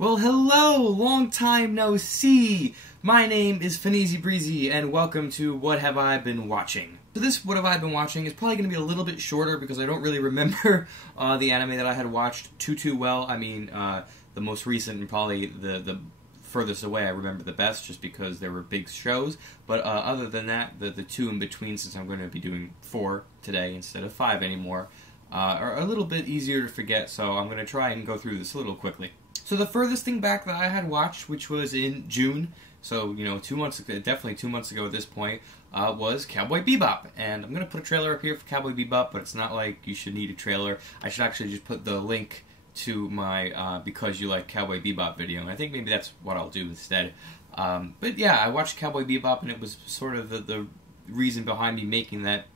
Well, hello! Long time no see! My name is Fanizy Breezy, and welcome to What Have I Been Watching. So this What Have I Been Watching is probably going to be a little bit shorter because I don't really remember the anime that I had watched too well. I mean, the most recent and probably the furthest away I remember the best just because there were big shows. But other than that, the two in between, since I'm going to be doing 4 today instead of 5 anymore, are a little bit easier to forget, so I'm going to try and go through this a little quickly. So the furthest thing back that I had watched, which was in June, so, 2 months ago, definitely 2 months ago at this point, was Cowboy Bebop. And I'm going to put a trailer up here for Cowboy Bebop, but it's not like you should need a trailer. I should actually just put the link to my Because You Like Cowboy Bebop video, and I think maybe that's what I'll do instead. But yeah, I watched Cowboy Bebop, and it was sort of the reason behind me making that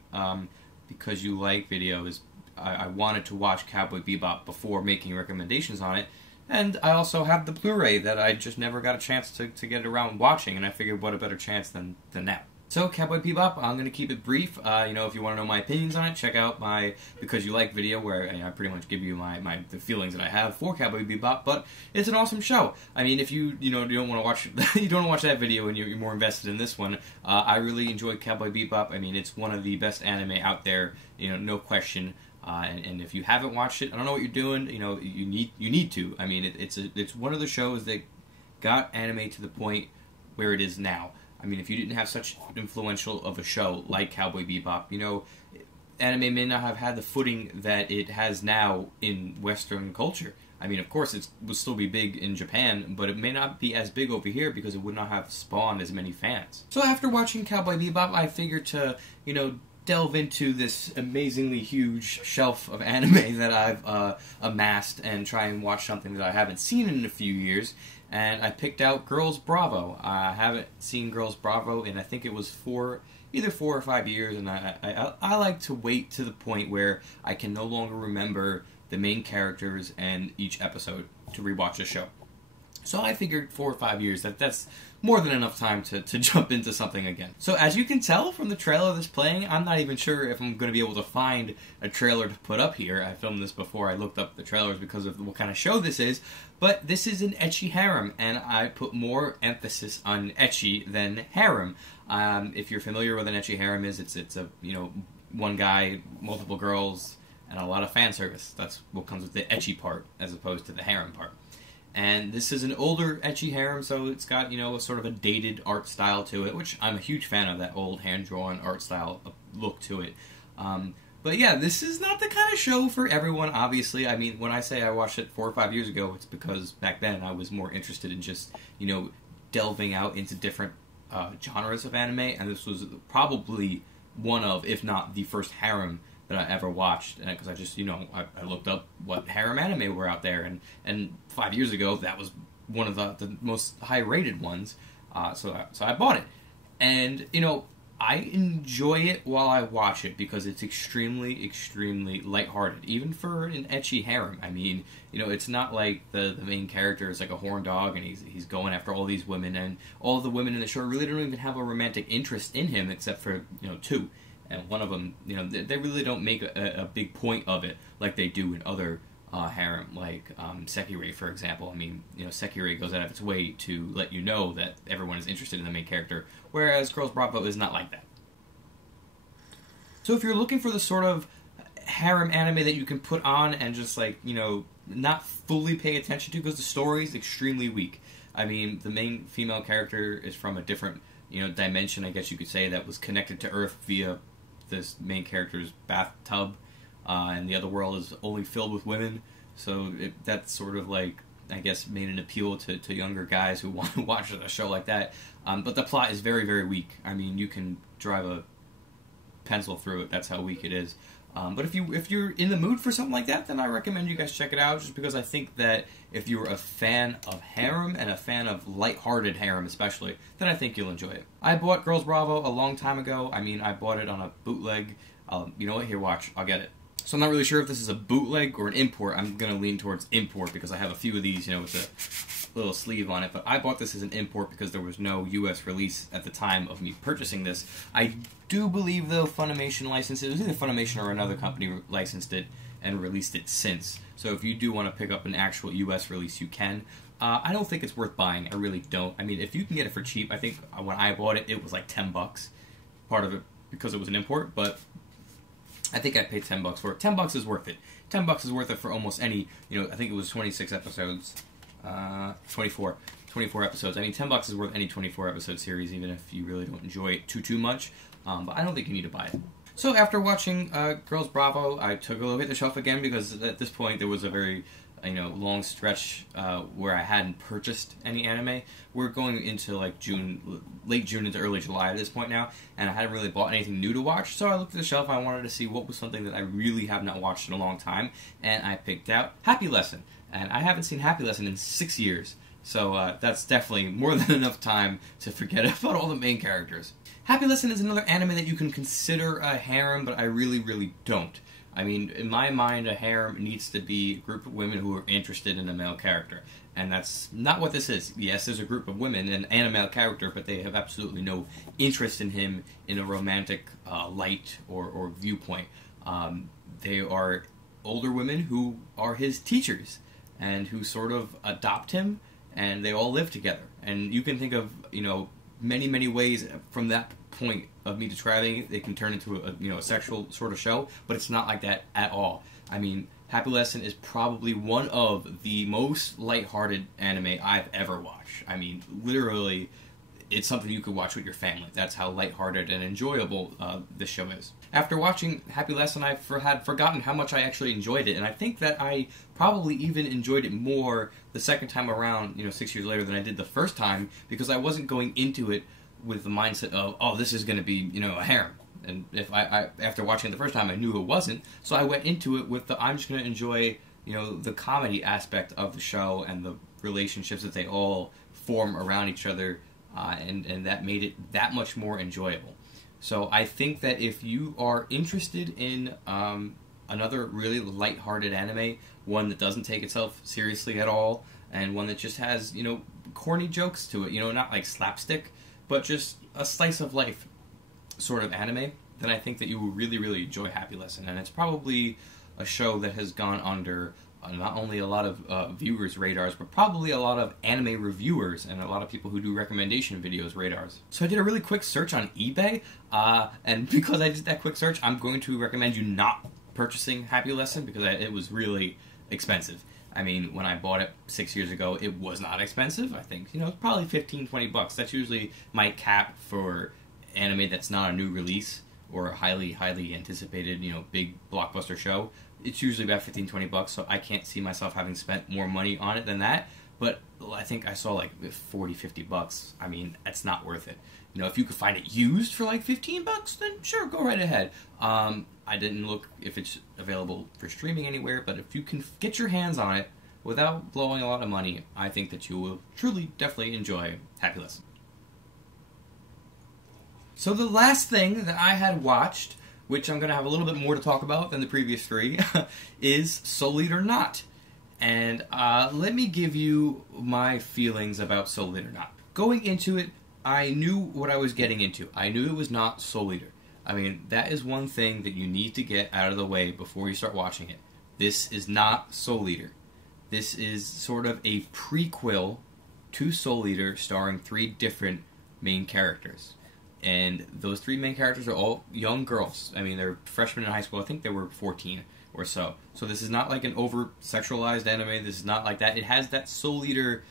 Because You Like video is I wanted to watch Cowboy Bebop before making recommendations on it. And I also have the Blu-ray that I just never got a chance to get around watching, and I figured what a better chance than now. So, Cowboy Bebop, I'm going to keep it brief. If you want to know my opinions on it, check out my Because You Like video, where I pretty much give you the feelings that I have for Cowboy Bebop. But it's an awesome show. I mean, if you don't want to watch you don't watch that video and you're more invested in this one, I really enjoyed Cowboy Bebop. I mean, it's one of the best anime out there. No question. And if you haven't watched it, I don't know what you're doing. You need to. I mean, it's one of the shows that got anime to the point where it is now. I mean, if you didn't have such influential of a show like Cowboy Bebop, anime may not have had the footing that it has now in Western culture. I mean, of course, it would still be big in Japan, but it may not be as big over here because it would not have spawned as many fans. So after watching Cowboy Bebop, I figured to, delve into this amazingly huge shelf of anime that I've amassed and try and watch something that I haven't seen in a few years. And I picked out Girls Bravo. I haven't seen Girls Bravo in, I think it was either 4 or 5 years, and I like to wait to the point where I can no longer remember the main characters and each episode to rewatch a show. So I figured 4 or 5 years, that's more than enough time to jump into something again. So as you can tell from the trailer that's playing, I'm not even sure if I'm going to be able to find a trailer to put up here. I filmed this before I looked up the trailers because of what kind of show this is, but this is an ecchi harem, and I put more emphasis on ecchi than harem. If you're familiar with an ecchi harem is, it's a, one guy, multiple girls, and a lot of fan service. That's what comes with the ecchi part as opposed to the harem part. And this is an older ecchi harem, so it's got, a sort of a dated art style to it, which I'm a huge fan of, that old hand-drawn art style look to it. But yeah, this is not the kind of show for everyone, obviously. I mean, when I say I watched it 4 or 5 years ago, it's because back then I was more interested in just, delving out into different genres of anime, and this was probably one of, if not the first harem that I ever watched, because I just, I looked up what harem anime were out there, and 5 years ago, that was one of the most high-rated ones, so I bought it. And, I enjoy it while I watch it, because it's extremely, extremely lighthearted, even for an ecchi harem. I mean, it's not like the main character is like a horn dog, and he's going after all these women, and all the women in the show really don't even have a romantic interest in him, except for, 2. And one of them, they really don't make a big point of it like they do in other harem, like Sekirei, for example. I mean, Sekirei goes out of its way to let you know that everyone is interested in the main character, whereas Girls Bravo is not like that. So if you're looking for the sort of harem anime that you can put on and just, not fully pay attention to, because the story is extremely weak. I mean, the main female character is from a different, dimension, I guess you could say, that was connected to Earth via this main character's bathtub, and the other world is only filled with women, so that's sort of I guess, made an appeal to younger guys who want to watch a show like that, but the plot is very, very weak. I mean, you can drive a pencil through it, that's how weak it is. But if you're in the mood for something like that, then I recommend you guys check it out, just because I think that if you're a fan of harem, and a fan of lighthearted harem especially, then I think you'll enjoy it. I bought Girls Bravo a long time ago. I mean, I bought it on a bootleg. You know what? Here, watch. I'll get it. So I'm not really sure if this is a bootleg or an import. I'm going to lean towards import, because I have a few of these, with a little sleeve on it. But I bought this as an import because there was no U.S. release at the time of me purchasing this. I do believe, though, Funimation licensed it. It was either Funimation or another company licensed it and released it since. So if you do want to pick up an actual U.S. release, you can. I don't think it's worth buying. I really don't. I mean, if you can get it for cheap, I think when I bought it, it was like $10. Part of it because it was an import, but I think I paid $10 for it. $10 is worth it. $10 is worth it for almost any, I think it was 26 episodes, 24 episodes. I mean, $10 is worth any 24 episode series, even if you really don't enjoy it too much. But I don't think you need to buy it. So after watching Girls Bravo, I took a look at the shelf again because at this point there was a very long stretch where I hadn't purchased any anime. We're going into like late June into early July at this point now, and I hadn't really bought anything new to watch, so I looked at the shelf. I wanted to see what was something that I really have not watched in a long time, and I picked out Happy Lesson. And I haven't seen Happy Lesson in 6 years, so that's definitely more than enough time to forget about all the main characters. Happy Lesson is another anime that you can consider a harem, but I really don't. I mean, in my mind, a harem needs to be a group of women who are interested in a male character. And that's not what this is. Yes, there's a group of women and a male character, but they have absolutely no interest in him in a romantic light or viewpoint. They are older women who are his teachers and who sort of adopt him, and they all live together. And you can think of, many ways from that point of me describing it. They can turn into a sexual sort of show, but it's not like that at all. I mean, Happy Lesson is probably one of the most lighthearted anime I've ever watched. I mean, literally, it's something you could watch with your family. That's how lighthearted and enjoyable this show is. After watching Happy Lesson, I had forgotten how much I actually enjoyed it, and I think that I probably even enjoyed it more the second time around, 6 years later, than I did the first time, because I wasn't going into it with the mindset of, oh, this is going to be, a harem. And if I after watching it the first time, I knew it wasn't, so I went into it with I'm just going to enjoy, the comedy aspect of the show and the relationships that they all form around each other, and that made it that much more enjoyable. So I think that if you are interested in another really lighthearted anime, one that doesn't take itself seriously at all, and one that just has, corny jokes to it, not like slapstick, but just a slice of life sort of anime, then I think that you will really enjoy Happy Lesson. And it's probably a show that has gone under not only a lot of viewers' radars, but probably a lot of anime reviewers and a lot of people who do recommendation videos radars. So I did a really quick search on eBay, and because I did that quick search, I'm going to recommend you not purchasing Happy Lesson because it was really expensive. I mean, when I bought it 6 years ago, it was not expensive. I think, probably $15-20. That's usually my cap for anime that's not a new release or a highly anticipated, big blockbuster show. It's usually about $15-20, so I can't see myself having spent more money on it than that. But I think I saw like $40-50. I mean, that's not worth it. If you could find it used for like $15, then sure, go right ahead. I didn't look if it's available for streaming anywhere, but if you can get your hands on it without blowing a lot of money, I think that you will definitely enjoy Happy Lesson. So the last thing that I had watched, which I'm going to have a little bit more to talk about than the previous three, is Soul Eater Not. And let me give you my feelings about Soul Eater Not. Going into it, I knew what I was getting into. I knew it was not Soul Eater. I mean, that is one thing that you need to get out of the way before you start watching it. This is not Soul Eater. This is sort of a prequel to Soul Eater starring 3 different main characters. And those 3 main characters are all young girls. I mean, they're freshmen in high school. I think they were 14 or so. So this is not like an over-sexualized anime. This is not like that. It has that Soul Eater,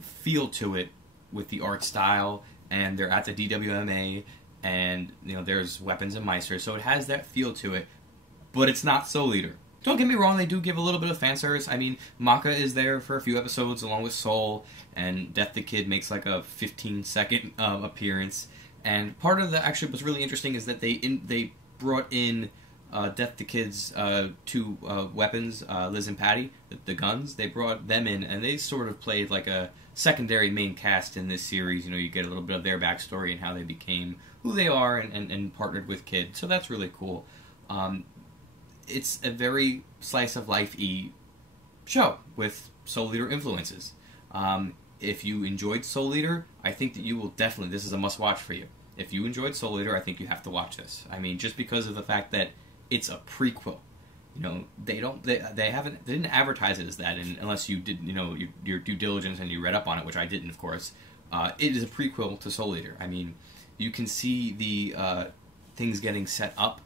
feel to it with the art style, and they're at the DWMA, and there's weapons and meisters, so it has that feel to it, but it's not Soul Eater. Don't get me wrong, they do give a little bit of fan service. I mean, Maka is there for a few episodes along with Soul, and Death the Kid makes like a 15-second appearance. And part of that actually was really interesting is that they brought in Death the Kid's 2 weapons, Liz and Patty, the guns. They brought them in, and they sort of played like a secondary main cast in this series. You get a little bit of their backstory and how they became who they are and partnered with Kid. So that's really cool. It's a very slice-of-life-y show with Soul Eater influences. If you enjoyed Soul Eater, I think that you will definitely, this is a must-watch for you. If you enjoyed Soul Eater, I think you have to watch this. I mean, just because of the fact that it's a prequel. they didn't advertise it as that, and unless you did, your due diligence and you read up on it, which I didn't, of course. It is a prequel to Soul Eater. I mean, you can see the things getting set up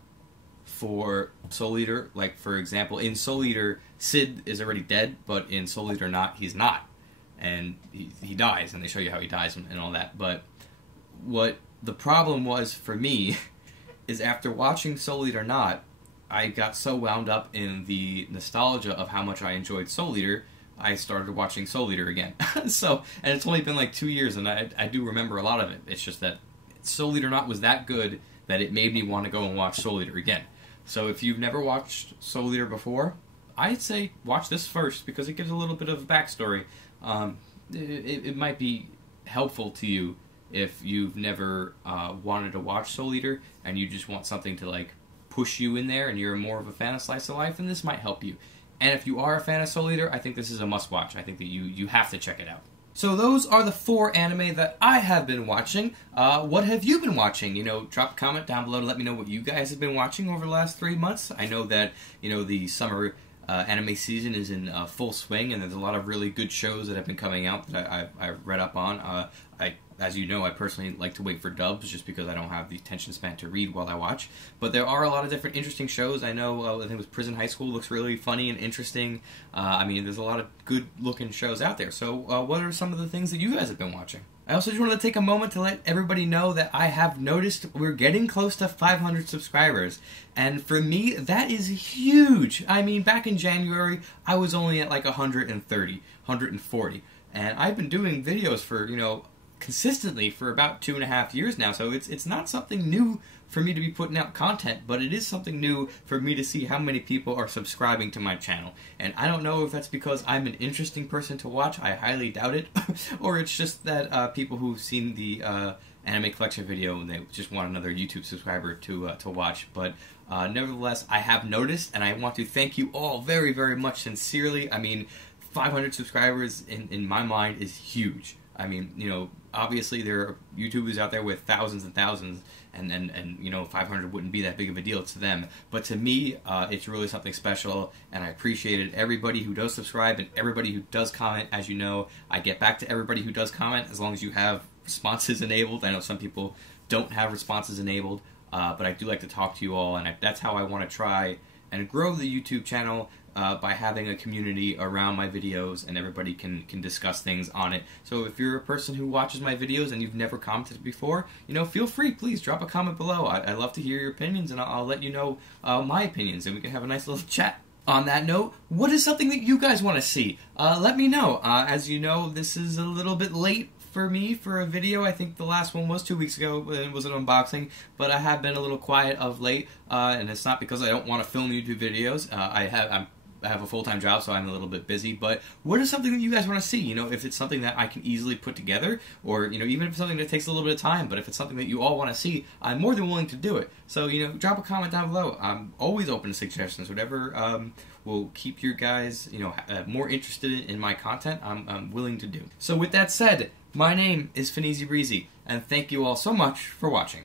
for Soul Eater. Like, for example, in Soul Eater, Sid is already dead, but in Soul Eater not, he's not. And he dies, and they show you how he dies and all that. But what the problem was for me is after watching Soul Eater not, I got so wound up in the nostalgia of how much I enjoyed Soul Eater, I started watching Soul Eater again. And it's only been like 2 years, and I do remember a lot of it. It's just that Soul Eater not was that good that it made me want to go and watch Soul Eater again. So if you've never watched Soul Eater before, I'd say watch this first, because it gives a little bit of backstory. It might be helpful to you if you've never wanted to watch Soul Eater, and you just want something to like push you in there, and you're more of a fan of slice of life, then this might help you. And if you are a fan of Soul Eater, I think this is a must-watch. I think that you have to check it out. So those are the 4 anime that I have been watching. What have you been watching? Drop a comment down below to let me know what you guys have been watching over the last 3 months. I know that, the summer anime season is in full swing, and there's a lot of really good shows that have been coming out that I've read up on. As you know, I personally like to wait for dubs just because I don't have the attention span to read while I watch. But there are a lot of different interesting shows. I know, I think it was Prison High School looks really funny and interesting. I mean, there's a lot of good-looking shows out there. So what are some of the things that you guys have been watching? I also just wanted to take a moment to let everybody know that I have noticed we're getting close to 500 subscribers. And for me, that is huge. I mean, back in January, I was only at like 130, 140. And I've been doing videos for, consistently for about 2.5 years now, so it's not something new for me to be putting out content, but it is something new for me to see how many people are subscribing to my channel. And I don't know if that's because I'm an interesting person to watch, I highly doubt it, or it's just that people who've seen the anime collection video and they just want another YouTube subscriber to watch. But nevertheless, I have noticed, and I want to thank you all very, very much sincerely. I mean, 500 subscribers in my mind is huge. I mean, obviously there are YouTubers out there with thousands and thousands, and 500 wouldn't be that big of a deal to them. But to me, it's really something special, and I appreciate it. Everybody who does subscribe and everybody who does comment, as you know, I get back to everybody who does comment as long as you have responses enabled. I know some people don't have responses enabled, but I do like to talk to you all, and that's how I want to try and grow the YouTube channel. By having a community around my videos, and everybody can discuss things on it. So if you're a person who watches my videos and you've never commented before, feel free, please drop a comment below. I love to hear your opinions, and I'll let you know my opinions, and we can have a nice little chat. On that note, what is something that you guys want to see? Let me know. As you know, this is a little bit late for me for a video. I think the last one was 2 weeks ago, and it was an unboxing, but I have been a little quiet of late, and it's not because I don't want to film YouTube videos. I have a full-time job, so I'm a little bit busy, but what is something that you guys want to see? If it's something that I can easily put together, or, even if it's something that takes a little bit of time, but if it's something that you all want to see, I'm more than willing to do it. So, drop a comment down below. I'm always open to suggestions. Whatever will keep you guys, more interested in my content, I'm willing to do. So with that said, my name is Finneasy Breezy, and thank you all so much for watching.